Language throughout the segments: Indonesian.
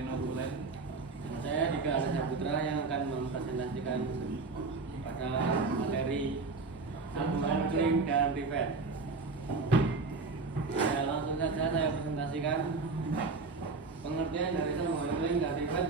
inokulen. Saya Dika Alesya Putra yang akan mempresentasikan pada materi sambungan kling dan pipet. Ya, langsung saja saya presentasikan pengertian dari sambungan kling dan pipet,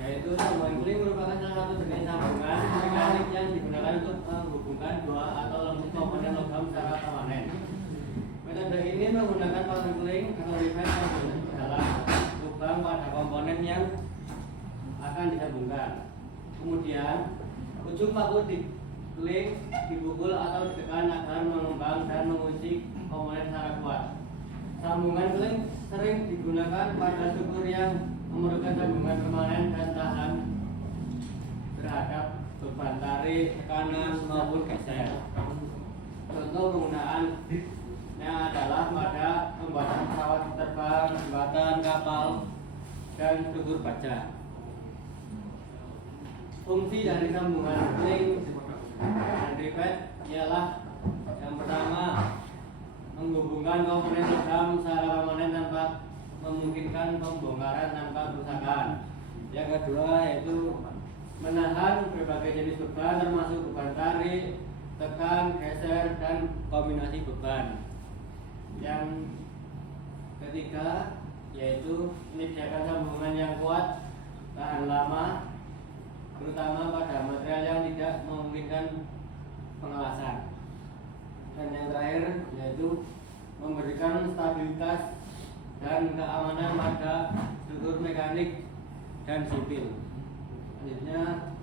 yaitu sambungan kling merupakan salah satu jenis sambungan mekanik yang digunakan untuk menghubungkan dua atau lebih komponen logam secara permanen. Metode ini menggunakan paku kling atau pipet yang dalam lubang pada komponen yang akan disambungkan. Kemudian ujung paku di kling dipukul atau ditekan agar mengembang dan mengunci komponen secara kuat. Sambungan kling sering digunakan pada struktur yang memerlukan sambungan permanen dan tahan terhadap beban tarik, tekanan maupun geser. Contoh penggunaannya adalah pada pembuatan pesawat terbang, jembatan, kapal, dan struktur baja. Fungsi dari sambungan kling dan pipet ialah yang pertama, menghubungkan komponen logam secara permanen tanpa memungkinkan pembongkaran tanpa kerusakan. Yang kedua yaitu menahan berbagai jenis beban termasuk beban tarik, tekan, geser, dan kombinasi beban. Yang ketiga yaitu menyediakan sambungan yang kuat, tahan lama, terutama pada material yang tidak memungkinkan pengelasan. Dan yang terakhir yaitu memberikan stabilitas dan keamanan pada struktur mekanik dan sipil. Selanjutnya,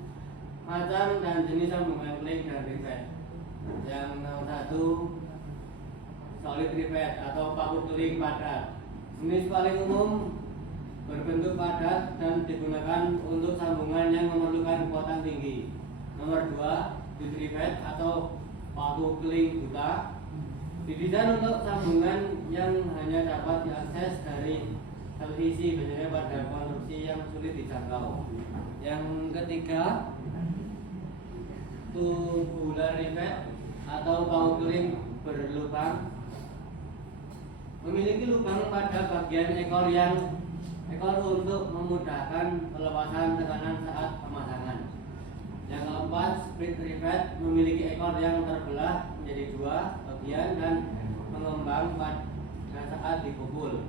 macam dan jenis sambungan kling dan pipet. Yang nomor satu, solid pipet atau paku kling padat. Jenis paling umum berbentuk padat dan digunakan untuk sambungan yang memerlukan kekuatan tinggi. Nomor 2, bead rivet atau paku kling buta, didesain untuk sambungan yang hanya dapat diakses dari satu sisi, biasanya pada konstruksi yang sulit dijangkau. Yang ketiga, tubular rivet atau paku kling berlubang, memiliki lubang pada bagian ekor untuk memudahkan pelepasan tekanan saat pemasangan. Yang keempat, split rivet memiliki ekor yang terbelah menjadi dua bagian dan mengembang pada saat dipukul.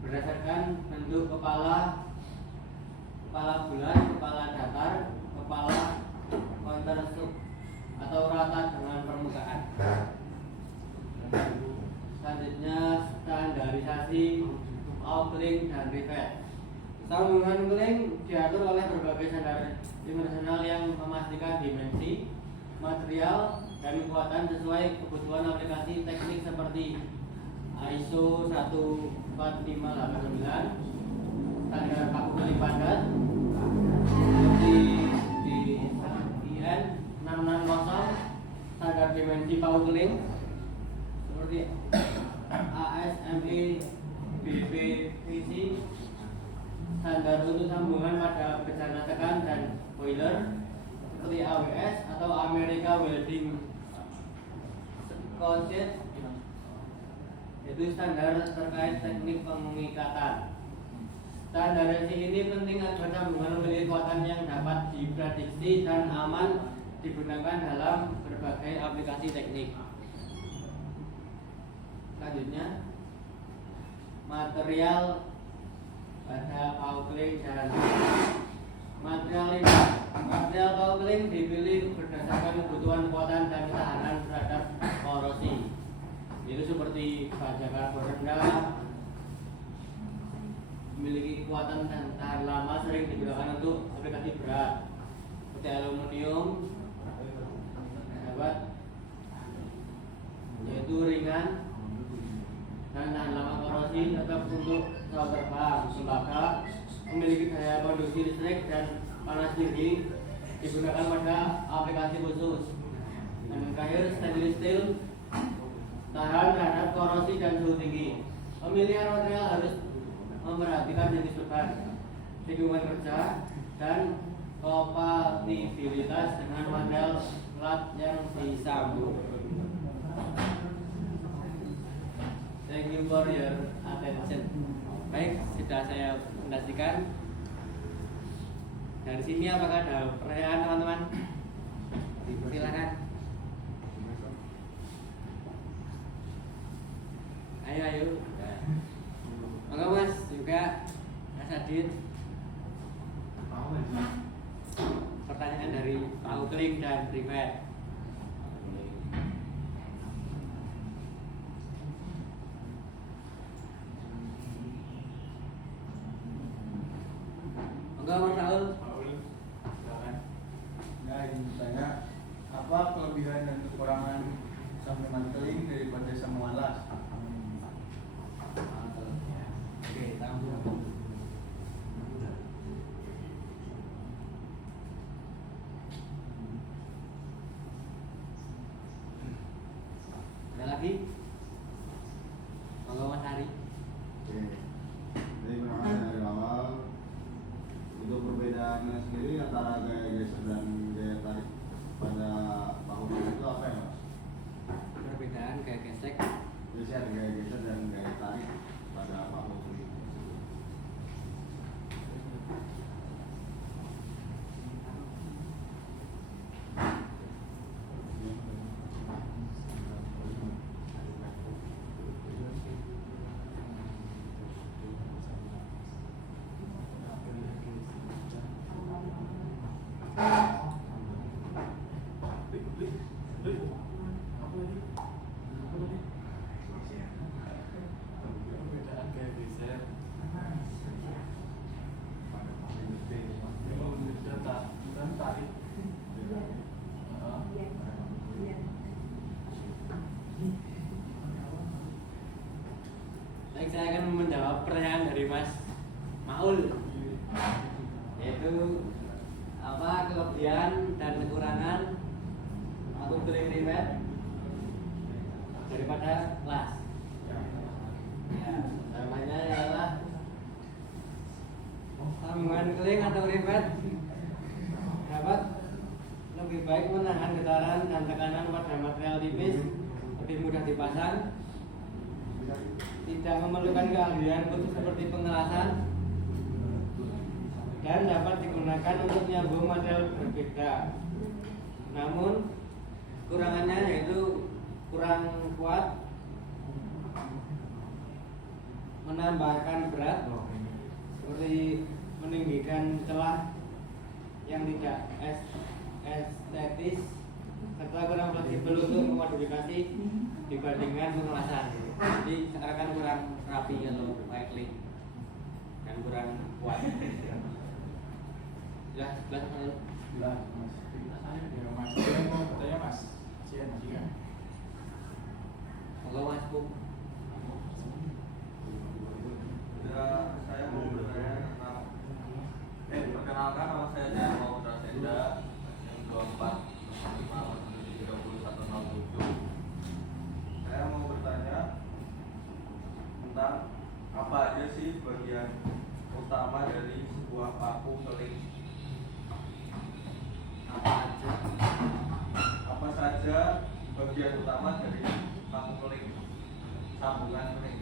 Berdasarkan bentuk kepala bulat, kepala datar, kepala kontersub atau rata dengan permukaan. Selanjutnya, standarisasi paku kling dan pipet. Sambungan kling diatur oleh berbagai standar internasional yang memastikan dimensi, material, dan kekuatan sesuai kebutuhan aplikasi teknik seperti ISO 14589, standar paku kling padat, seperti di IN 660, standar dimensi paku kling seperti ASME BPVC, standar untuk sambungan pada bejana tekan dan boiler seperti AWS atau America Welding Code, yaitu standar terkait teknik pengikatan. Standarisasi ini penting agar sambungan memiliki kekuatan yang dapat diprediksi dan aman digunakan dalam berbagai aplikasi teknik. Selanjutnya, material pada paku kling dan material paku kling dipilih berdasarkan kebutuhan kekuatan dan ketahanan terhadap korosi. Itu seperti baja karbon rendah, memiliki kekuatan dan tahan lama, sering digunakan untuk aplikasi berat seperti aluminium, yaitu ringan dan tahan lama korosi, tetap untuk pesawat terbang. Tembaga memiliki daya konduksi listrik dan panas tinggi, digunakan pada aplikasi khusus. Dan terakhir, stainless steel, tahan terhadap korosi dan suhu tinggi. Pemilihan material harus memperhatikan jenis beban, lingkungan kerja, dan kompatibilitas dengan material plat yang disambung. Thank you for your attention. Baik, sudah saya presentasikan. Dari sini apakah ada pertanyaan teman-teman? Silakan. Ayo. Monggo Mas juga Mas Adit. Pertanyaan dari Pak Ukling dan Privet. Monggo Mas Saul. Ingin bertanya, apa kelebihan dan kekurangan sambungan keling daripada sambungan las? Oke, sambung. Ada lagi? Monggo Mas Hari. Oke, jadi memang dari awal untuk perbedaannya sendiri antara gaya geser dan gaya tarik pada bahu itu apa ya Mas? Perbedaan gaya gesek. Gaya geser dan gaya tarik pada bahu ini. Baik, saya akan menjawab pertanyaan dari Mas Maul, yaitu apa kelebihan dan kekurangan aku keling Privet daripada las. Ya, namanya adalah sambungan keling atau Privet dapat lebih baik menahan getaran dan tekanan pada material tipis, lebih mudah dipasang, tidak memerlukan keahlian khusus seperti pengelasan, dan dapat digunakan untuk menyambung material berbeda. Namun kurangannya yaitu kurang kuat, menambahkan berat seperti meninggikan celah yang tidak estetis, serta kurang fleksibel untuk memodifikasi dibandingkan pengelasan. Jadi sekarang kurang rapi atau cycling dan kurang kuat. Jelas, Mas. Saya mau bertanya Mas. Monggo Mas Bu. Saya mau bertanya tentang perkenalkan, nama saya mau Rasenda yang 24 3107. Saya mau bertanya tentang apa aja sih bagian utama dari sebuah paku keling? Apa saja bagian utama dari paku keling, sambungan keling?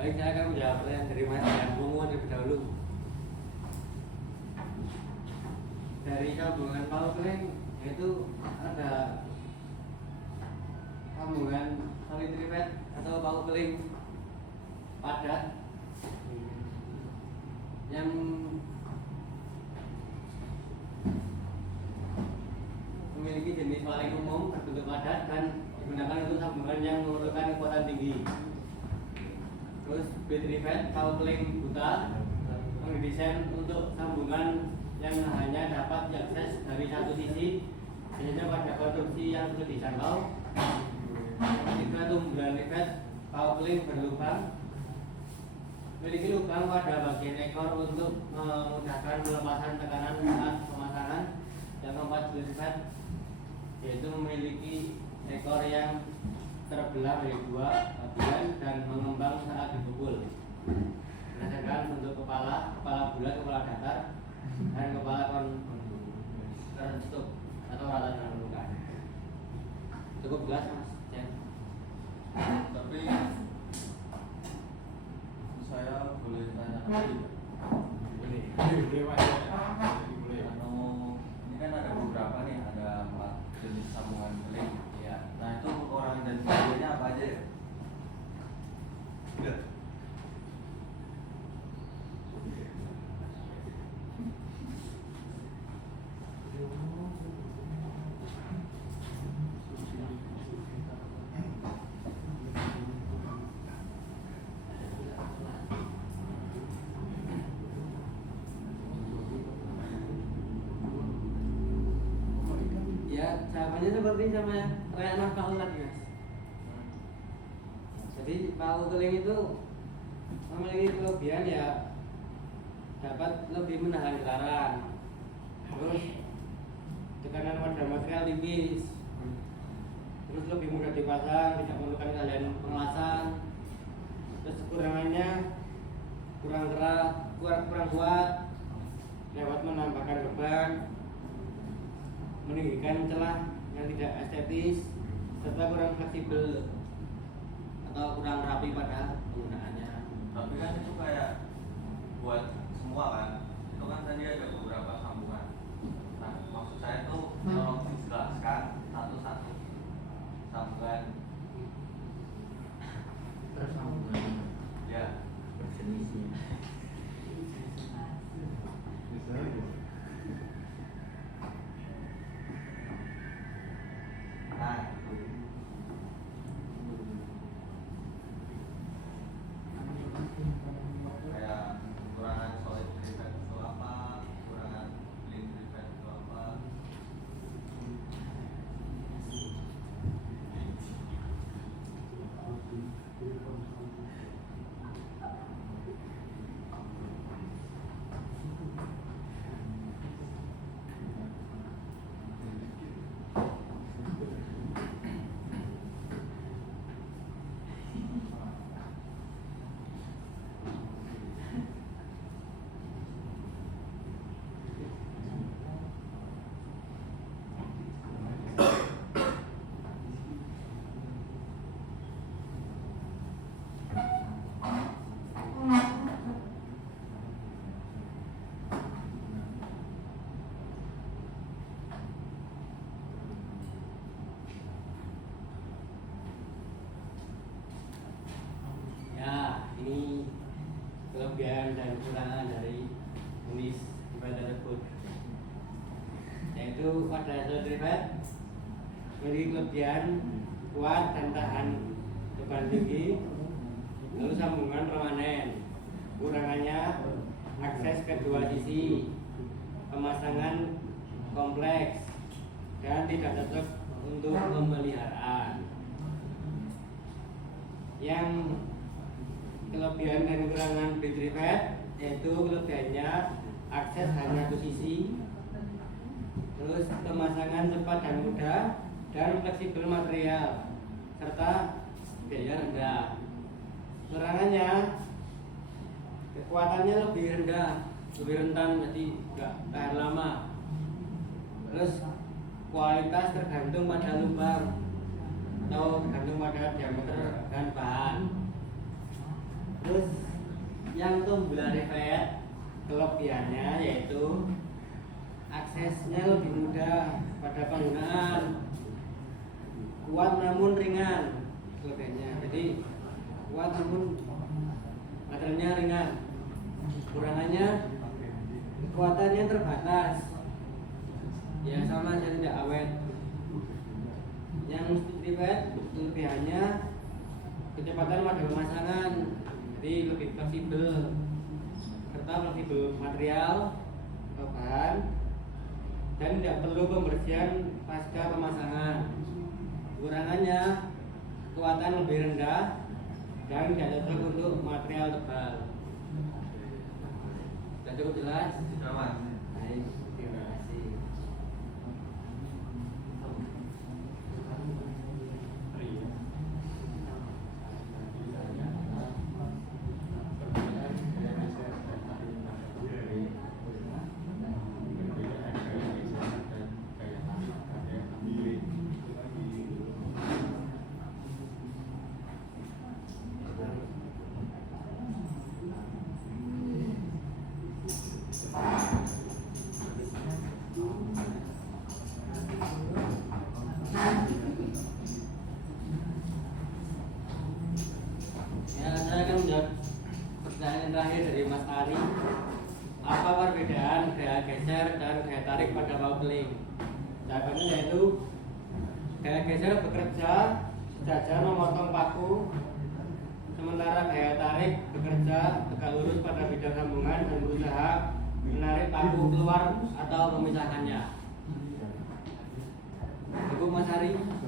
Baik, saya akan menjawab pertanyaan dari Mas Bungu terlebih dahulu. Dari sambungan paku keling itu ada sambungan tali tripet atau paku keling padat yang memiliki jenis paling umum berbentuk padat dan digunakan untuk sambungan yang memerlukan kekuatan tinggi. Terus B-trivet paku keling buta yang didesain untuk sambungan yang hanya dapat diakses dari satu sisi, biasanya pada konstruksi yang sudah dijangkau. Ketiga, tumbuhan trivet paku keling berlubang, memiliki lubang pada bagian ekor untuk memudahkan pelepasan tekanan saat pemasangan. Yang keempat, trivet yaitu memiliki ekor yang terbelah menjadi dua bagian dan mengembang saat dipukul. Berdasarkan bentuk kepala bulat, kepala datar, dan kepala tertutup atau rata dengan permukaan. Cukup jelas mas? Ya. Tapi saya boleh tanya lagi? Boleh. Ini kan ada beberapa nih, ada 4 jenis sambungan keling. Ya. Nah itu kekurangan dan kelebihannya apa aja ya? Iya. Ya, jawabannya seperti sama Rayana Paul tadi mas. Jadi palu keling itu memiliki kelebihan ya dapat lebih menahan getaran. Terus tekanan pada material tipis. Terus lebih mudah dipasang, tidak memerlukan kalian pengelasan. Terus kekurangannya kurang keras, kurang kuat, dapat menambahkan beban, meninggikan celah yang tidak estetis, serta kurang fleksibel atau kurang rapi pada penggunaannya. Tapi kan itu kayak buat semua kan? Itu kan tadi ada beberapa sambungan. Nah maksud saya tuh tolong dijelaskan satu-satu sambungan. Ya. Nah, kayak kekurangan solid driven itu apa, kekurangan lean driven itu apa. Ya, ini kelebihan dan kekurangan dari jenis driven tersebut. Yaitu pada hasil driven memiliki kelebihan kuat dan tahan beban tinggi, lalu sambungan permanen. Kekurangannya akses kedua sisi, pemasangan kompleks, dan tidak cocok untuk pemeliharaan. Yang kelebihan dan kekurangan bit driven yaitu kelebihannya akses hanya satu sisi, terus pemasangan cepat dan mudah, dan fleksibel material, serta biaya rendah. Kekurangannya kekuatannya lebih rendah, lebih rentan, jadi nggak tahan lama. Terus kualitas tergantung pada lubang atau tergantung pada diameter dan bahan. Terus yang tubular driven kelebihannya yaitu aksesnya lebih mudah pada penggunaan, kuat namun ringan kelebihannya. Jadi kuat namun materialnya ringan. Kekurangannya kekuatannya terbatas, ya sama saja tidak awet. Yang driven kelebihannya kecepatan pada pemasangan, jadi lebih fleksibel, serta fleksibel material atau bahan, dan tidak perlu pembersihan pasca pemasangan. Kekurangannya kekuatan lebih rendah dan tidak cocok untuk material tebal. Sudah cukup jelas? Sudah mas. Baik, terima kasih. dari Mas Ari. Apa perbedaan gaya geser dan gaya tarik pada bahu keling? Jawabannya yaitu gaya geser bekerja sejajar memotong paku, sementara gaya tarik bekerja tegak lurus pada bidang sambungan dan berusaha menarik paku keluar atau memisahkannya. Cukup Mas Ari.